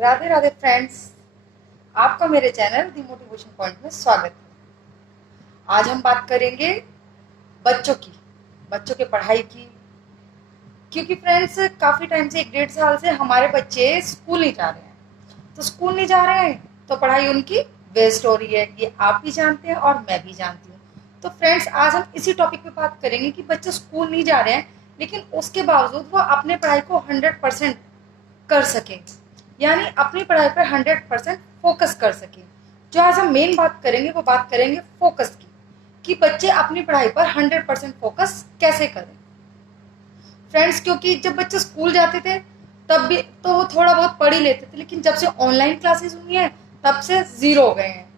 Radhe Radhe friends, आपका मेरे channel दी motivation point में स्वागत है। आज हम बात करेंगे बच्चों की, बच्चों के पढ़ाई की। क्योंकि फ्रेंड्स काफ़ी टाइम से 1-1.5 साल से हमारे बच्चे स्कूल नहीं जा रहे हैं। तो स्कूल नहीं जा रहे हैं तो पढ़ाई उनकी वेस्ट हो रही है, ये आप भी जानते हैं और मैं भी जानती हूँ। तो फ्रेंड्स आज हम इसी टॉपिक पे बात करेंगे कि बच्चे स्कूल नहीं जा रहे हैं लेकिन उसके बावजूद वो अपने पढ़ाई को 100% कर सकें, यानी अपनी पढ़ाई पर 100% फोकस कर सकें। जो आज हम मेन बात करेंगे वो बात करेंगे फोकस की, कि बच्चे अपनी पढ़ाई पर 100% फोकस कैसे करें। फ्रेंड्स क्योंकि जब बच्चे स्कूल जाते थे तब भी तो वो थोड़ा बहुत पढ़ ही लेते थे, लेकिन जब से ऑनलाइन क्लासेस हुई हैं तब से जीरो हो गए हैं।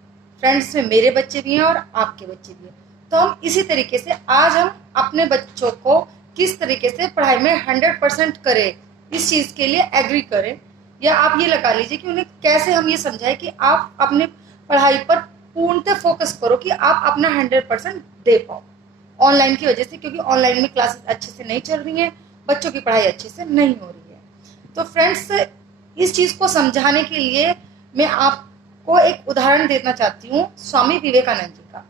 फ्रेंड्स में मेरे बच्चे भी हैं और आपके बच्चे भी हैं। तो हम इसी तरीके से आज हम अपने बच्चों को किस तरीके से पढ़ाई में 100% करें, इस चीज़ के लिए एग्री करें, या आप ये लगा लीजिए कि उन्हें कैसे हम ये समझाएं कि आप अपने पढ़ाई पर पूर्णतः फोकस करो, कि आप अपना 100% दे पाओ ऑनलाइन की वजह से। क्योंकि ऑनलाइन में क्लासेस अच्छे से नहीं चल रही हैं, बच्चों की पढ़ाई अच्छे से नहीं हो रही है। तो फ्रेंड्स इस चीज़ को समझाने के लिए मैं आपको एक उदाहरण देना चाहती हूँ स्वामी विवेकानंद जी का।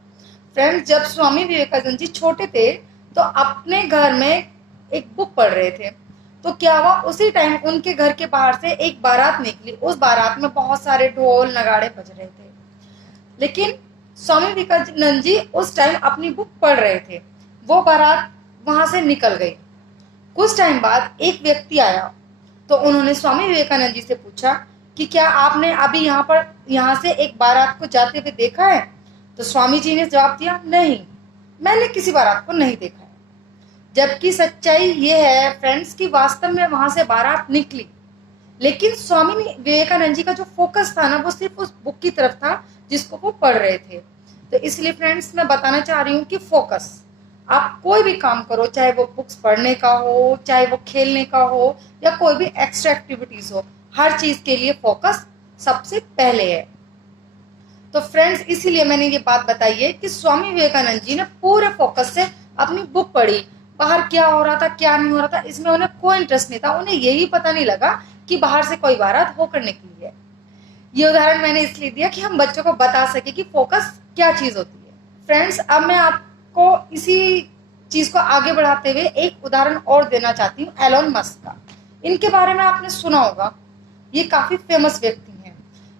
फ्रेंड्स जब स्वामी विवेकानंद जी छोटे थे तो अपने घर में एक बुक पढ़ रहे थे। तो क्या हुआ, उसी टाइम उनके घर के बाहर से एक बारात निकली। उस बारात में बहुत सारे ढोल नगाड़े बज रहे थे, लेकिन स्वामी विवेकानंद जी उस टाइम अपनी बुक पढ़ रहे थे। वो बारात वहां से निकल गई। कुछ टाइम बाद एक व्यक्ति आया तो उन्होंने स्वामी विवेकानंद जी से पूछा कि क्या आपने अभी यहाँ से एक बारात को जाते हुए देखा है? तो स्वामी जी ने जवाब दिया, नहीं, मैंने किसी बारात को नहीं देखा है। जबकि सच्चाई ये है फ्रेंड्स कि वास्तव में वहां से बारात निकली, लेकिन स्वामी विवेकानंद जी का जो फोकस था ना, वो सिर्फ उस बुक की तरफ था जिसको वो पढ़ रहे थे। तो इसलिए फ्रेंड्स मैं बताना चाह रही हूँ कि फोकस, आप कोई भी काम करो, चाहे वो बुक्स पढ़ने का हो, चाहे वो खेलने का हो, या कोई भी एक्स्ट्रा एक्टिविटीज हो, हर चीज के लिए फोकस सबसे पहले है। तो फ्रेंड्स इसीलिए मैंने ये बात बताई है कि स्वामी विवेकानंद जी ने पूरे फोकस से अपनी बुक पढ़ी। बाहर क्या हो रहा था क्या नहीं हो रहा था इसमें उन्हें कोई इंटरेस्ट नहीं था। उन्हें यही पता नहीं लगा कि बाहर से कोई बारात होकर निकली है। ये उदाहरण मैंने इसलिए दिया कि हम बच्चों को बता सके कि फोकस क्या चीज होती है। फ्रेंड्स अब मैं आपको इसी चीज को आगे बढ़ाते हुए एक उदाहरण और देना चाहती हूँ, एलोन मस्क का। इनके बारे में आपने सुना होगा, ये काफी फेमस व्यक्ति हैं।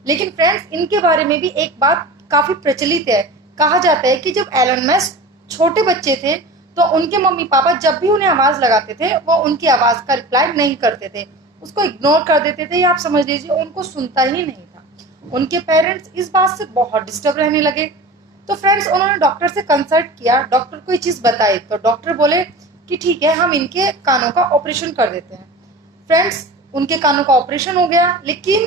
लेकिन फ्रेंड्स इनके बारे में भी एक बात काफी प्रचलित है। कहा जाता है कि जब एलोन मस्क छोटे बच्चे थे तो उनके मम्मी पापा जब भी उन्हें आवाज लगाते थे वो उनकी आवाज का रिप्लाई नहीं करते थे, उसको इग्नोर कर देते थे, या आप समझ लीजिए उनको सुनता ही नहीं था। उनके पेरेंट्स इस बात से बहुत डिस्टर्ब रहने लगे। तो फ्रेंड्स उन्होंने डॉक्टर से कंसल्ट किया, डॉक्टर को ये चीज बताई तो डॉक्टर बोले कि ठीक है, हम इनके कानों का ऑपरेशन कर देते हैं। फ्रेंड्स उनके कानों का ऑपरेशन हो गया, लेकिन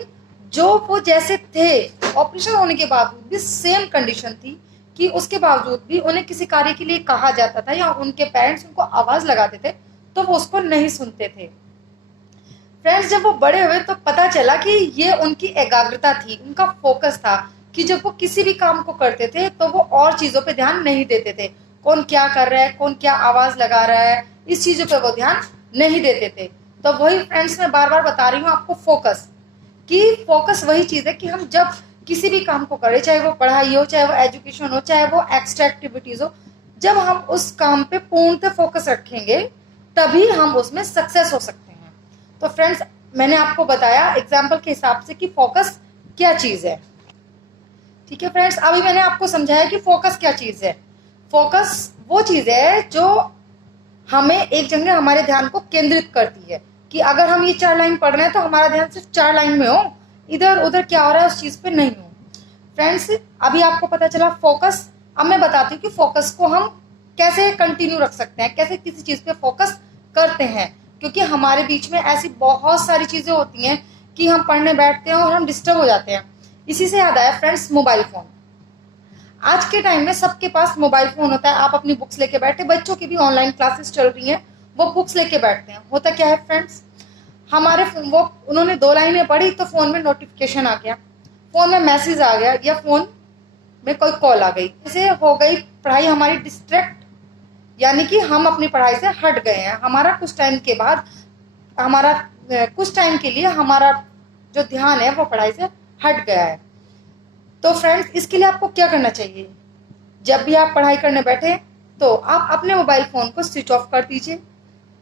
जो वो जैसे थे ऑपरेशन होने के बावजूद भी सेम कंडीशन थी, कि उसके बावजूद भी उन्हें किसी कार्य के लिए कहा जाता था या उनके पेरेंट्स उनको आवाज लगाते थे तो वो उसको नहीं सुनते थे। फ्रेंड्स जब वो बड़े हुए तो पता चला कि ये उनकी एकाग्रता थी, उनका फोकस था, कि जब वो किसी भी काम को करते थे तो वो और चीजों पे ध्यान नहीं देते थे। कौन क्या कर रहा है, कौन क्या आवाज लगा रहा है, इस चीजों पे वो ध्यान नहीं देते थे। तो वही फ्रेंड्स मैं बार बार बता रही हूँ आपको, फोकस, कि फोकस वही चीज है कि हम जब किसी भी काम को करें, चाहे वो पढ़ाई हो, चाहे वो एजुकेशन हो, चाहे वो एक्स्ट्रा एक्टिविटीज हो, जब हम उस काम पे पूर्णतः फोकस रखेंगे तभी हम उसमें सक्सेस हो सकते हैं। तो फ्रेंड्स मैंने आपको बताया एग्जाम्पल के हिसाब से कि फोकस क्या चीज है। ठीक है फ्रेंड्स, अभी मैंने आपको समझाया कि फोकस क्या चीज है। फोकस वो चीज है जो हमें एक जगह हमारे ध्यान को केंद्रित करती है, कि अगर हम ये 4 लाइन पढ़ रहे हैं तो हमारा ध्यान सिर्फ 4 लाइन में हो, इधर उधर क्या हो रहा है उस चीज पे नहीं हो। फ्रेंड्स अभी आपको पता चला फोकस। अब मैं बताती हूँ कि फोकस को हम कैसे कंटिन्यू रख सकते हैं, कैसे किसी चीज पे फोकस करते हैं। क्योंकि हमारे बीच में ऐसी बहुत सारी चीजें होती हैं कि हम पढ़ने बैठते हैं और हम डिस्टर्ब हो जाते हैं। इसी से याद आया फ्रेंड्स, मोबाइल फोन। आज के टाइम में सबके पास मोबाइल फोन होता है। आप अपनी बुक्स लेके बैठे, बच्चों की भी ऑनलाइन क्लासेस चल रही हैं, वो बुक्स लेके बैठते हैं। होता क्या है फ्रेंड्स, हमारे वो उन्होंने 2 लाइनें पढ़ी तो फोन में नोटिफिकेशन आ गया, फोन में मैसेज आ गया, या फोन में कोई कॉल आ गई। ऐसे हो गई पढ़ाई हमारी डिस्ट्रैक्ट, यानी कि हम अपनी पढ़ाई से हट गए हैं। हमारा कुछ टाइम के बाद कुछ टाइम के लिए हमारा जो ध्यान है वो पढ़ाई से हट गया है। तो फ्रेंड्स, इसके लिए आपको क्या करना चाहिए? जब भी आप पढ़ाई करने बैठे तो आप अपने मोबाइल फोन को स्विच ऑफ कर दीजिए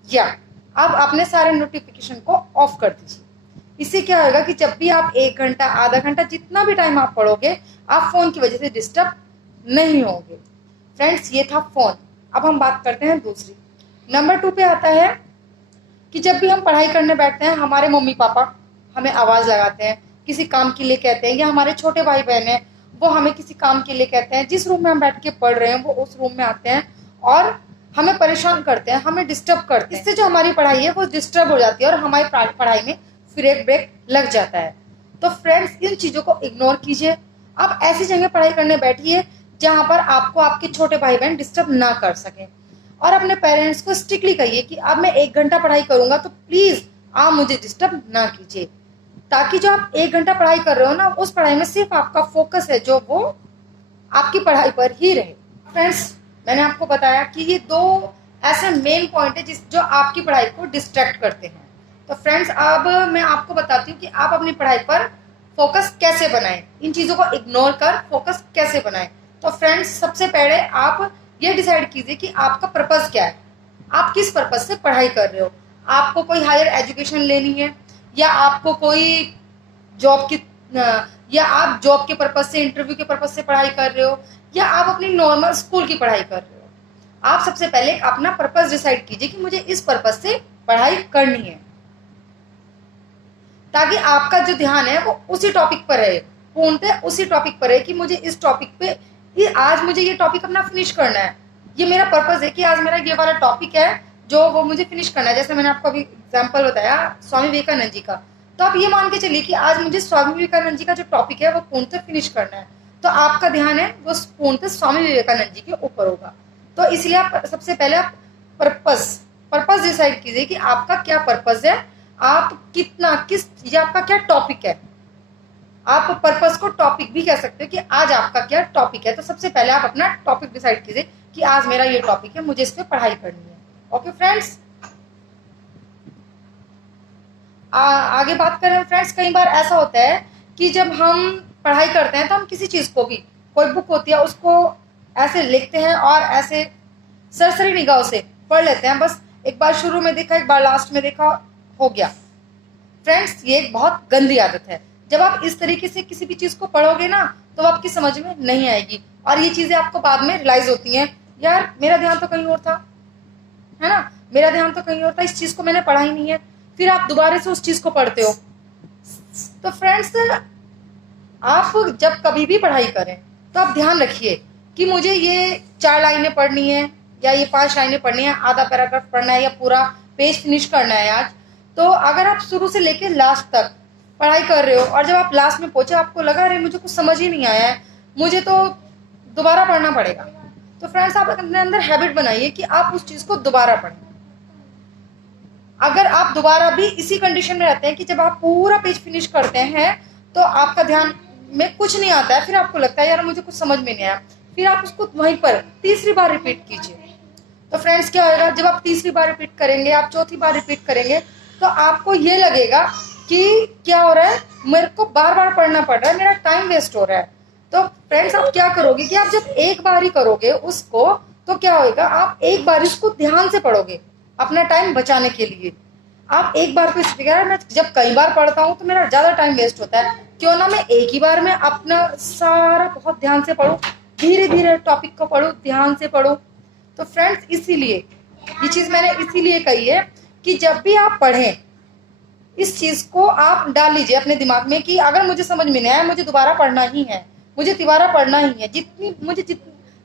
या आप अपने सारे नोटिफिकेशन को ऑफ कर दीजिए। इससे क्या होगा कि जब भी आप 1 घंटा, आधा घंटा, जितना भी टाइम आप पढ़ोगे, आप फोन की वजह से डिस्टर्ब नहीं होंगे। फ्रेंड्स, ये था फोन। अब हम बात करते हैं दूसरी। नंबर 2 पे आता है कि जब भी हम पढ़ाई करने बैठते हैं, हमारे मम्मी पापा हमें आवाज लगाते हैं, किसी काम के लिए कहते हैं, या हमारे छोटे भाई बहन हैं वो हमें किसी काम के लिए कहते हैं। जिस रूम में हम बैठ के पढ़ रहे हैं वो उस रूम में आते हैं और हमें परेशान करते हैं, हमें डिस्टर्ब करते हैं। इससे जो हमारी पढ़ाई है वो डिस्टर्ब हो जाती है और हमारी पढ़ाई में फिर एक ब्रेक लग जाता है। तो फ्रेंड्स, इन चीजों को इग्नोर कीजिए। आप ऐसी जगह पढ़ाई करने बैठिए जहां पर आपको आपके छोटे भाई बहन डिस्टर्ब ना कर सकें, और अपने पेरेंट्स को स्ट्रिक्टली कहिए कि अब मैं 1 घंटा पढ़ाई करूंगा तो प्लीज आप मुझे डिस्टर्ब ना कीजिए, ताकि जो आप 1 घंटा पढ़ाई कर रहे हो ना, उस पढ़ाई में सिर्फ आपका फोकस है जो वो आपकी पढ़ाई पर ही रहे। फ्रेंड्स, मैंने आपको बताया कि ये 2 ऐसे मेन पॉइंट है जो आपकी पढ़ाई को डिस्ट्रैक्ट करते हैं। तो फ्रेंड्स, अब मैं आपको बताती हूँ कि आप अपनी पढ़ाई पर फोकस कैसे बनाएं, इन चीजों को इग्नोर कर फोकस कैसे बनाएं। तो फ्रेंड्स, सबसे पहले आप ये डिसाइड कीजिए कि आपका पर्पस क्या है, आप किस पर्पस से पढ़ाई कर रहे हो। आपको कोई हायर एजुकेशन लेनी है, या आपको कोई जॉब की, या आप जॉब के पर्पस से, इंटरव्यू के पर्पस से पढ़ाई कर रहे हो, या आप अपनी नॉर्मल स्कूल की पढ़ाई कर रहे हो। आप सबसे पहले अपना पर्पस डिसाइड कीजिए कि मुझे इस पर्पस से पढ़ाई करनी है, ताकि आपका जो ध्यान है वो उसी टॉपिक पर रहे, पूर्णतः उसी टॉपिक पर रहे कि मुझे इस टॉपिक पे, आज मुझे ये टॉपिक अपना फिनिश करना है। ये मेरा पर्पस है कि आज मेरा ये वाला टॉपिक है जो वो मुझे फिनिश करना है। जैसे मैंने आपको अभी एग्जाम्पल बताया स्वामी विवेकानंद जी का, तो आप ये मान के चलिए कि आज मुझे स्वामी विवेकानंद जी का जो टॉपिक है वो पूर्णतः फिनिश करना है, तो आपका ध्यान है वो पूर्णतः स्वामी विवेकानंद जी के ऊपर होगा। तो इसलिए आप सबसे पहले आप पर्पस डिसाइड कीजिए कि आपका क्या पर्पस है, आप ये आपका क्या टॉपिक है। आप पर्पस को टॉपिक भी कह सकते हो कि आज आपका क्या टॉपिक है। तो सबसे पहले आप अपना टॉपिक डिसाइड कीजिए कि आज मेरा ये टॉपिक है, मुझे इस पे पढ़ाई करनी है। ओके फ्रेंड्स, आगे बात करें फ्रेंड्स, कई बार ऐसा होता है कि जब हम पढ़ाई करते हैं तो हम किसी चीज को भी, कोई बुक होती है उसको ऐसे लिखते हैं और ऐसे सरसरी निगाहों से पढ़ लेते हैं, बस एक बार शुरू में देखा, एक बार लास्ट में देखा, हो गया। फ्रेंड्स, ये एक बहुत गंदी आदत है। जब आप इस तरीके से किसी भी चीज को पढ़ोगे ना तो आपकी समझ में नहीं आएगी, और ये चीजें आपको बाद में रियलाइज होती हैं, यार मेरा ध्यान तो कहीं और था, है ना, मेरा ध्यान तो कहीं और था, इस चीज को मैंने पढ़ा ही नहीं है। फिर आप दोबारा से उस चीज को पढ़ते हो। तो फ्रेंड्स, आप जब कभी भी पढ़ाई करें तो आप ध्यान रखिए कि मुझे ये 4 लाइनें पढ़नी है, या ये 5 लाइनें पढ़नी है, आधा पैराग्राफ पढ़ना है, या पूरा पेज फिनिश करना है आज। तो अगर आप शुरू से लेके लास्ट तक पढ़ाई कर रहे हो और जब आप लास्ट में पहुंचे आपको लगा अरे मुझे कुछ समझ ही नहीं आया है, मुझे तो दोबारा पढ़ना पड़ेगा, तो फ्रेंड्स आप अपने अंदर हैबिट बनाइए कि आप उस चीज को दोबारा पढ़ें। अगर आप दोबारा भी इसी कंडीशन में रहते हैं कि जब आप पूरा पेज फिनिश करते हैं तो आपका ध्यान में कुछ नहीं आता है, फिर आपको लगता है यार मुझे कुछ समझ में नहीं आया, फिर आप उसको वहीं पर तीसरी बार रिपीट कीजिए। तो फ्रेंड्स, क्या होगा, जब आप तीसरी बार रिपीट करेंगे, आप चौथी बार रिपीट करेंगे, तो आपको ये लगेगा कि क्या हो रहा है, मेरे को बार बार पढ़ना पड़ रहा है, मेरा टाइम वेस्ट हो रहा है। तो फ्रेंड्स, आप क्या करोगे कि आप जब एक बार ही करोगे उसको, तो क्या होगा, आप एक बार इसको ध्यान से पढ़ोगे अपना टाइम बचाने के लिए। आप एक बार को यार मैं जब कई बार पढ़ता हूँ तो मेरा ज्यादा टाइम वेस्ट होता है, क्यों ना मैं एक ही बार में अपना सारा बहुत ध्यान से पढूं, धीरे धीरे टॉपिक को पढूं, ध्यान से पढूं। तो फ्रेंड्स, इसीलिए ये चीज मैंने इसीलिए कही है कि जब भी आप पढ़ें इस चीज को आप डाल लीजिए अपने दिमाग में कि अगर मुझे समझ में नहीं आया मुझे दोबारा पढ़ना ही है, मुझे दोबारा पढ़ना ही है, जितनी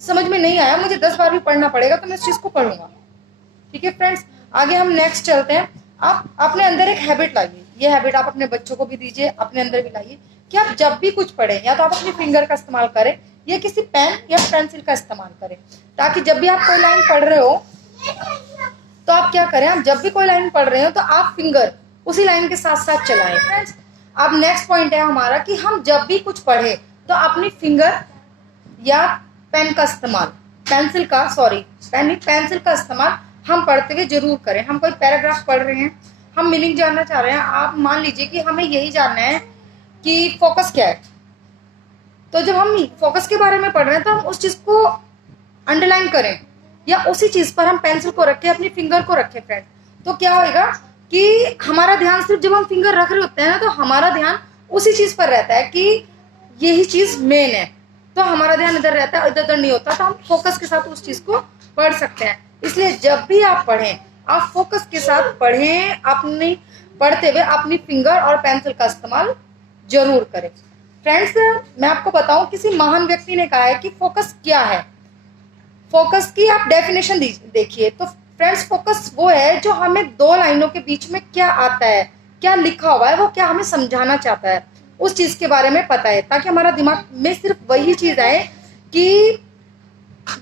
समझ में नहीं आया मुझे 10 बार भी पढ़ना पड़ेगा तो मैं इस चीज को पढ़ूंगा। ठीक है फ्रेंड्स, आगे हम नेक्स्ट चलते हैं। आप अपने अंदर एक हैबिट लाइए, ये हैबिट आप अपने बच्चों को भी दीजिए, अपने अंदर भी लाइए कि आप जब भी कुछ पढ़ें या तो आप अपनी फिंगर का इस्तेमाल करें या किसी पेन या पेंसिल का इस्तेमाल करें, ताकि जब भी आप कोई लाइन पढ़ रहे हो तो आप क्या करें, आप जब भी कोई लाइन पढ़ रहे हो तो आप फिंगर उसी लाइन के साथ साथ चलाएं। फ्रेंड्स, अब नेक्स्ट पॉइंट है हमारा कि हम जब भी कुछ पढ़े तो अपनी फिंगर या पेन का इस्तेमाल, पेंसिल का इस्तेमाल हम पढ़ते हुए जरूर करें। हम कोई पैराग्राफ पढ़ रहे हैं, हम मीनिंग जानना चाह रहे हैं, आप मान लीजिए कि हमें यही जानना है कि फोकस क्या है, तो जब हम फोकस के बारे में पढ़ रहे हैं तो हम उस चीज को अंडरलाइन करें या उसी चीज पर हम पेंसिल को रखें, अपनी फिंगर को रखें फ्रेंड, तो क्या होगा कि हमारा ध्यान सिर्फ जब हम फिंगर रख रहे होते हैं ना, तो हमारा ध्यान उसी चीज पर रहता है कि यही चीज मेन है, तो हमारा ध्यान इधर रहता है, इधर उधर नहीं होता, तो हम फोकस के साथ उस चीज को पढ़ सकते हैं। इसलिए जब भी आप पढ़ें, आप फोकस के साथ पढ़ें, अपनी पढ़ते हुए अपनी फिंगर और पेंसिल का इस्तेमाल जरूर करें। फ्रेंड्स, मैं आपको बताऊं, किसी महान व्यक्ति ने कहा है कि फोकस क्या है। फोकस की आप डेफिनेशन देखिए तो फ्रेंड्स, फोकस वो है जो हमें दो लाइनों के बीच में क्या आता है, क्या लिखा हुआ है, वो क्या हमें समझाना चाहता है, उस चीज के बारे में पता है, ताकि हमारा दिमाग में सिर्फ वही चीज आए कि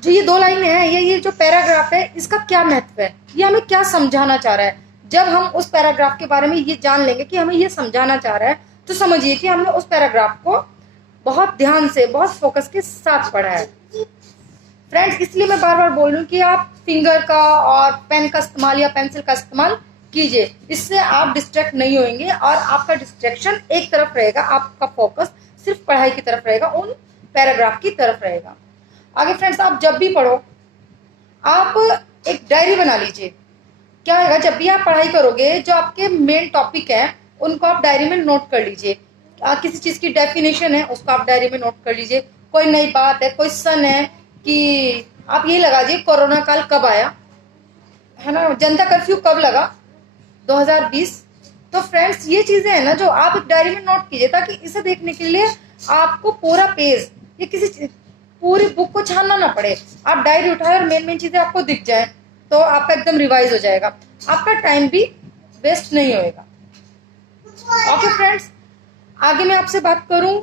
जो ये दो लाइनें हैं, ये जो पैराग्राफ है, इसका क्या महत्व है, ये हमें क्या समझाना चाह रहा है। जब हम उस पैराग्राफ के बारे में ये जान लेंगे कि हमें ये समझाना चाह रहा है, तो समझिए कि हमने उस पैराग्राफ को बहुत ध्यान से, बहुत फोकस के साथ पढ़ा है। फ्रेंड्स, इसलिए मैं बार बार बोल रही हूँ कि आप फिंगर का और पेन का इस्तेमाल या पेंसिल का इस्तेमाल कीजिए, इससे आप डिस्ट्रैक्ट नहीं होंगे और आपका डिस्ट्रैक्शन एक तरफ रहेगा, आपका फोकस सिर्फ पढ़ाई की तरफ रहेगा, उन पैराग्राफ की तरफ रहेगा। आगे फ्रेंड्स, आप जब भी पढ़ो, आप एक डायरी बना लीजिए। क्या होगा, जब भी आप पढ़ाई करोगे, जो आपके मेन टॉपिक है उनको आप डायरी में नोट कर लीजिए। किसी चीज की डेफिनेशन है, उसको आप डायरी में नोट कर लीजिए। कोई नई बात है, कोई सन है, कि आप ये लगा दीजिए कोरोना काल कब आया है ना, जनता कर्फ्यू कब लगा, 2020। तो फ्रेंड्स, ये चीजें हैं ना जो आप एक डायरी में नोट कीजिए, ताकि इसे देखने के लिए आपको पूरा पेज या किसी पूरी बुक को छानना ना पड़े। आप डायरी उठाए और मेन मेन चीजें आपको दिख जाए, तो आपका एकदम रिवाइज हो जाएगा, आपका टाइम भी वेस्ट नहीं होएगा। ओके फ्रेंड्स, आगे मैं आपसे बात करूं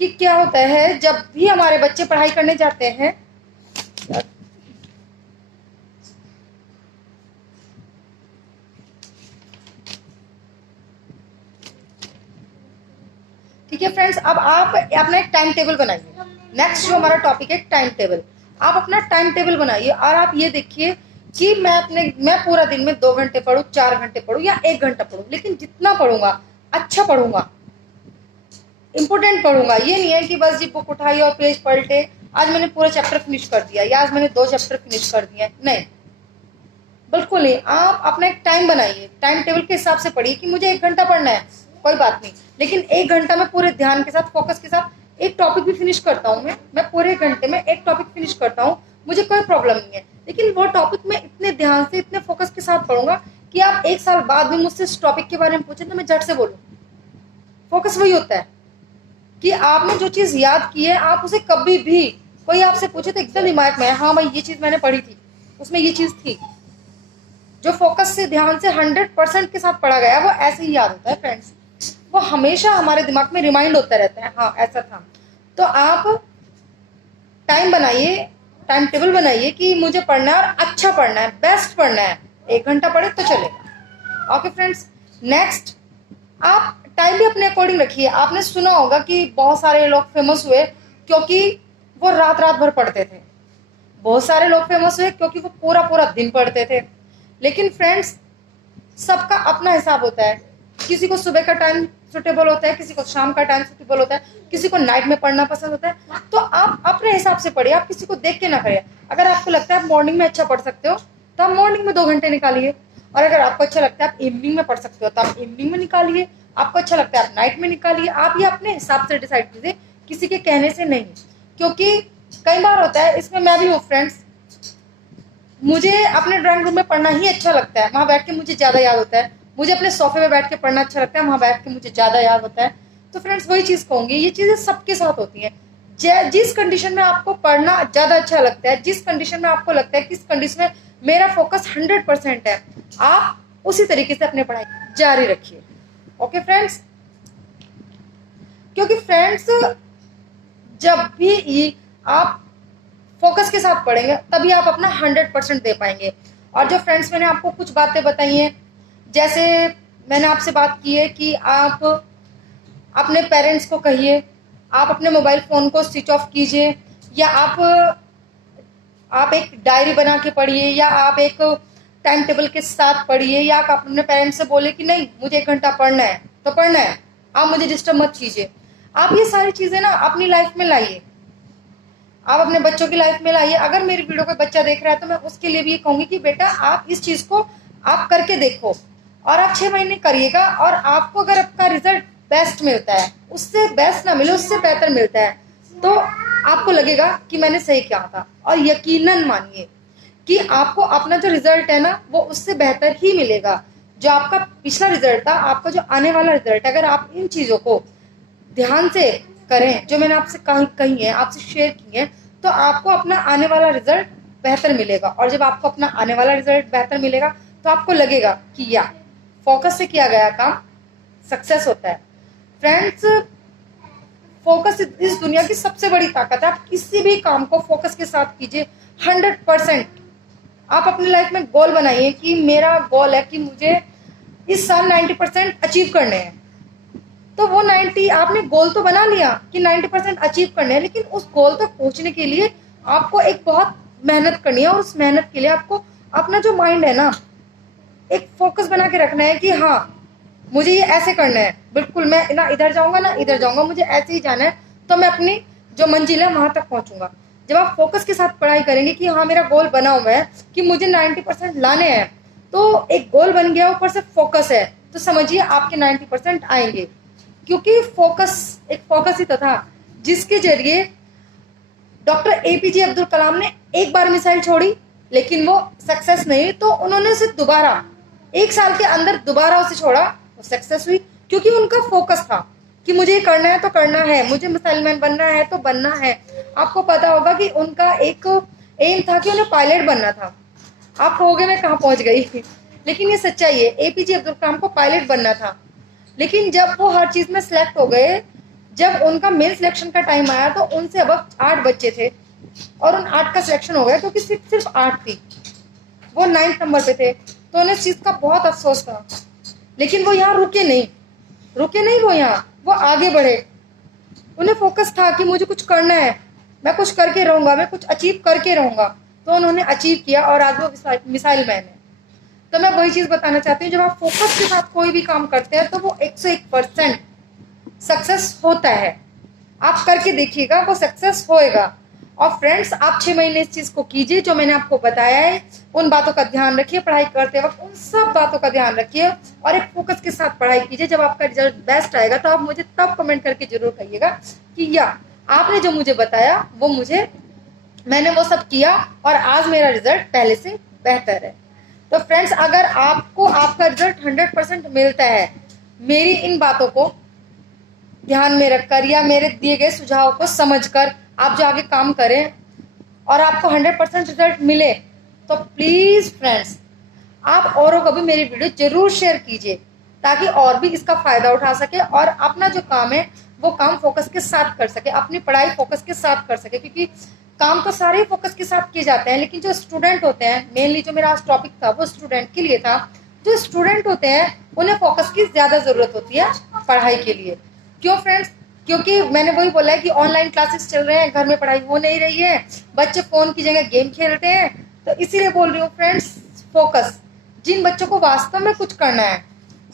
कि क्या होता है जब भी हमारे बच्चे पढ़ाई करने जाते हैं। ठीक है फ्रेंड्स, अब आप अपना एक टाइम टेबल बनाइए। नेक्स्ट जो हमारा टॉपिक है टाइम टेबल, आप अपना टाइम टेबल बनाइए और आप ये देखिए कि मैं पूरा दिन में 2 घंटे पढूं, 4 घंटे पढूं या 1 घंटा पढूं, लेकिन जितना पढ़ूंगा अच्छा पढ़ूंगा, इंपोर्टेंट पढ़ूंगा। ये नहीं है कि बस जी बुक उठाई और पेज पलटे, आज मैंने पूरा चैप्टर फिनिश कर दिया या आज मैंने 2 चैप्टर फिनिश कर दिए, नहीं, बिल्कुल नहीं। आप अपना एक टाइम बनाइए, टाइम टेबल के हिसाब से पढ़िए कि मुझे 1 घंटा पढ़ना है, कोई बात नहीं, लेकिन 1 घंटा में पूरे ध्यान के साथ, फोकस के साथ एक टॉपिक भी फिनिश करता हूँ। मैं पूरे घंटे में एक टॉपिक फिनिश करता हूँ, मुझे कोई प्रॉब्लम नहीं है, लेकिन वो टॉपिक में इतने ध्यान से, इतने फोकस के साथ पढ़ूंगा कि आप 1 साल बाद भी मुझसे इस टॉपिक के बारे में पूछे तो मैं झट से बोलूँ। फोकस वही होता है कि आपने जो चीज याद की है, आप उसे कभी भी कोई आपसे पूछे तो एकदम दिमाग में है, हाँ भाई ये चीज मैंने पढ़ी थी, उसमें ये चीज थी। जो फोकस से, ध्यान से 100% के साथ पढ़ा गया, वो ऐसे ही याद होता है फ्रेंड्स, वो हमेशा हमारे दिमाग में रिमाइंड होता रहता है, हाँ ऐसा था। तो आप टाइम बनाइए, टाइम टेबल बनाइए कि मुझे पढ़ना है और अच्छा पढ़ना है, बेस्ट पढ़ना है, 1 घंटा पढ़े तो चलेगा। ओके फ्रेंड्स, नेक्स्ट, आप टाइम भी अपने अकॉर्डिंग रखिए। आपने सुना होगा कि बहुत सारे लोग फेमस हुए क्योंकि वो रात रात भर पढ़ते थे, बहुत सारे लोग फेमस हुए क्योंकि वो पूरा पूरा दिन पढ़ते थे। लेकिन फ्रेंड्स, सबका अपना हिसाब होता है, किसी को सुबह का टाइम सुटेबल होता है, किसी को शाम का टाइम सुटेबल होता है, किसी को नाइट में पढ़ना पसंद होता है। तो आप अपने हिसाब से पढ़िए, आप किसी को देख के ना करिए। अगर आपको लगता है आप मॉर्निंग में अच्छा पढ़ सकते हो तो आप मॉर्निंग में 2 घंटे निकालिए, और अगर आपको अच्छा लगता है आप इवनिंग में पढ़ सकते हो तो आप इवनिंग में निकालिए, आपको अच्छा लगता है आप नाइट में निकालिए। आप ये अपने हिसाब से डिसाइड कीजिए, किसी के कहने से नहीं, क्योंकि कई बार होता है, इसमें मैं भी हूँ फ्रेंड्स, मुझे अपने ड्राइंग रूम में पढ़ना ही अच्छा लगता है, वहां बैठ के मुझे ज्यादा याद होता है। मुझे अपने सोफे में बैठ के पढ़ना अच्छा लगता है, वहां बैठ के मुझे ज्यादा याद होता है। तो फ्रेंड्स, वही चीज कहूंगी, ये चीजें सबके साथ होती हैं। जिस कंडीशन में आपको पढ़ना ज्यादा अच्छा लगता है, जिस कंडीशन में आपको लगता है किस कंडीशन में मेरा फोकस 100% है, आप उसी तरीके से अपनी पढ़ाई जारी रखिए। ओके फ्रेंड्स, क्योंकि फ्रेंड्स जब भी आप फोकस के साथ पढ़ेंगे तभी आप अपना 100% दे पाएंगे। और जो फ्रेंड्स, मैंने आपको कुछ बातें बताई हैं, जैसे मैंने आपसे बात की है कि आप अपने पेरेंट्स को कहिए, आप अपने मोबाइल फोन को स्विच ऑफ कीजिए, या आप एक डायरी बना के पढ़िए, या आप एक टाइम टेबल के साथ पढ़िए, या आप अपने पेरेंट्स से बोले कि नहीं मुझे 1 घंटा पढ़ना है तो पढ़ना है, आप मुझे डिस्टर्ब मत कीजिए। आप ये सारी चीजें ना अपनी लाइफ में लाइए, आप अपने बच्चों की लाइफ में लाइए। अगर मेरी वीडियो कोई बच्चा देख रहा है तो मैं उसके लिए भी ये कहूंगी कि बेटा आप इस चीज को आप करके देखो, और आप 6 महीने करिएगा, और आपको अगर आपका रिजल्ट बेस्ट मिलता है, उससे बेस्ट ना मिले उससे बेहतर मिलता है, तो आपको लगेगा कि मैंने सही किया था। और यकीनन मानिए कि आपको अपना जो रिजल्ट है ना वो उससे बेहतर ही मिलेगा। जो आपका पिछला रिजल्ट था, आपका जो आने वाला रिजल्ट है, अगर आप इन चीजों को ध्यान से करें जो मैंने आपसे कही है, आपसे शेयर की है, तो आपको अपना आने वाला रिजल्ट बेहतर मिलेगा। और जब आपको अपना आने वाला रिजल्ट बेहतर मिलेगा तो आपको लगेगा कि या फोकस से किया गया काम सक्सेस होता है। फ्रेंड्स, फोकस इस दुनिया की सबसे बड़ी ताकत है। आप किसी भी काम को फोकस के साथ कीजिए, 100%। आप अपनी लाइफ में गोल बनाइए कि मेरा गोल है कि मुझे इस साल 90% अचीव करने हैं, तो वो 90 आपने गोल तो बना लिया कि 90% अचीव करने हैं, लेकिन उस गोल तक पहुंचने के लिए आपको एक बहुत मेहनत करनी है। और उस मेहनत के लिए आपको अपना जो माइंड है ना, एक फोकस बना के रखना है कि हाँ मुझे ये ऐसे करना है, बिल्कुल मैं ना इधर जाऊंगा ना इधर जाऊंगा, मुझे ऐसे ही जाना है, तो मैं अपनी जो मंजिल है वहां तक पहुंचूंगा। जब आप फोकस के साथ पढ़ाई करेंगे कि हाँ मेरा गोल बना हुआ है कि मुझे 90% लाने हैं, तो एक गोल बन गया, ऊपर से फोकस है, तो समझिए आपके 90% आएंगे। क्योंकि फोकस एक फोकस ही तो था जिसके जरिए डॉक्टर एपीजे अब्दुल कलाम ने एक बार मिसाइल छोड़ी, लेकिन वो सक्सेस नहीं, तो उन्होंने उसे दोबारा 1 साल के अंदर दोबारा उसे छोड़ा, वो सक्सेस हुई। क्योंकि उनका फोकस था कि मुझे ये करना है तो करना है, मुझे मिसाइल मैन बनना है तो बनना है। आपको पता होगा कि उनका एक एम था कि उन्हें पायलट बनना था। आप कहोगे मैं कहाँ पहुंच गई, लेकिन ये सच्चाई है, एपीजे अब्दुल कलाम को पायलट बनना था। लेकिन जब वो हर चीज में सिलेक्ट हो गए, जब उनका मेन सिलेक्शन का टाइम आया तो उनसे अब 8 बच्चे थे, और उन 8 का सिलेक्शन हो गया क्योंकि सिर्फ 8 थी, वो 9th नंबर पे थे। तो उन्हें इस चीज का बहुत अफसोस था, लेकिन वो यहाँ रुके नहीं, वो यहाँ वो आगे बढ़े। उन्हें फोकस था कि मुझे कुछ करना है, मैं कुछ करके रहूंगा, मैं कुछ अचीव करके रहूंगा, तो उन्होंने अचीव किया, और आज वो मिसाइल मैन है। तो मैं वही चीज बताना चाहती हूँ, जब आप फोकस के साथ कोई भी काम करते हैं तो वो 101% सक्सेस होता है। आप करके देखिएगा, वो सक्सेस होएगा। और फ्रेंड्स, आप 6 महीने इस चीज को कीजिए जो मैंने आपको बताया है। उन बातों का ध्यान रखिए, पढ़ाई करते वक्त उन सब बातों का ध्यान रखिए, और एक फोकस के साथ पढ़ाई कीजिए। जब आपका रिजल्ट बेस्ट आएगा तो आप मुझे तब कमेंट करके जरूर कहिएगा कि या आपने जो मुझे बताया वो मैंने वो सब किया, और आज मेरा रिजल्ट पहले से बेहतर है। तो फ्रेंड्स, अगर आपको आपका रिजल्ट 100% मिलता है, मेरी इन बातों को ध्यान में रखकर या मेरे दिए गए सुझाव को समझकर आप जो आगे काम करें और आपको 100% रिजल्ट मिले, तो प्लीज फ्रेंड्स आप औरों को भी मेरी वीडियो जरूर शेयर कीजिए, ताकि और भी इसका फायदा उठा सके और अपना जो काम है वो काम फोकस के साथ कर सके, अपनी पढ़ाई फोकस के साथ कर सके। क्योंकि काम तो सारे फोकस के साथ किए जाते हैं, लेकिन जो स्टूडेंट होते हैं, मेनली जो मेरा आज टॉपिक था वो स्टूडेंट के लिए था, जो स्टूडेंट होते हैं उन्हें फोकस की ज्यादा जरूरत होती है पढ़ाई के लिए। क्यों फ्रेंड्स? क्योंकि मैंने वही बोला है कि ऑनलाइन क्लासेस चल रहे हैं, घर में पढ़ाई हो नहीं रही है, बच्चे फोन की जगह गेम खेलते हैं। तो इसीलिए बोल रही हूँ फ्रेंड्स, फोकस, जिन बच्चों को वास्तव में कुछ करना है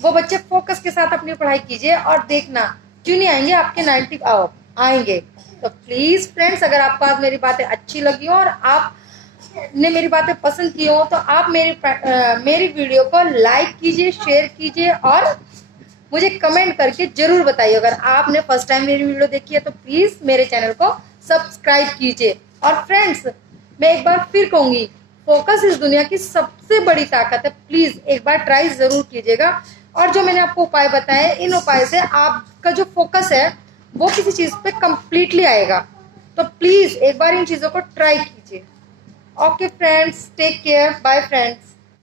वो बच्चे फोकस के साथ अपनी पढ़ाई कीजिए, और देखना क्यों नहीं आएंगे आपके 90 आएंगे। तो प्लीज फ्रेंड्स, अगर आपको आज मेरी बातें अच्छी लगी हो और आपने मेरी बातें पसंद की हो, तो आप मेरी वीडियो को लाइक कीजिए, शेयर कीजिए, और मुझे कमेंट करके जरूर बताइए। अगर आपने फर्स्ट टाइम मेरी वीडियो देखी है तो प्लीज मेरे चैनल को सब्सक्राइब कीजिए। और फ्रेंड्स, मैं एक बार फिर कहूंगी, फोकस इस दुनिया की सबसे बड़ी ताकत है। प्लीज एक बार ट्राई जरूर कीजिएगा, और जो मैंने आपको उपाय बताए, इन उपाय से आपका जो फोकस है वो किसी चीज पे कंप्लीटली आएगा। तो प्लीज एक बार इन चीजों को ट्राई कीजिए। Okay friends, take care, bye friends.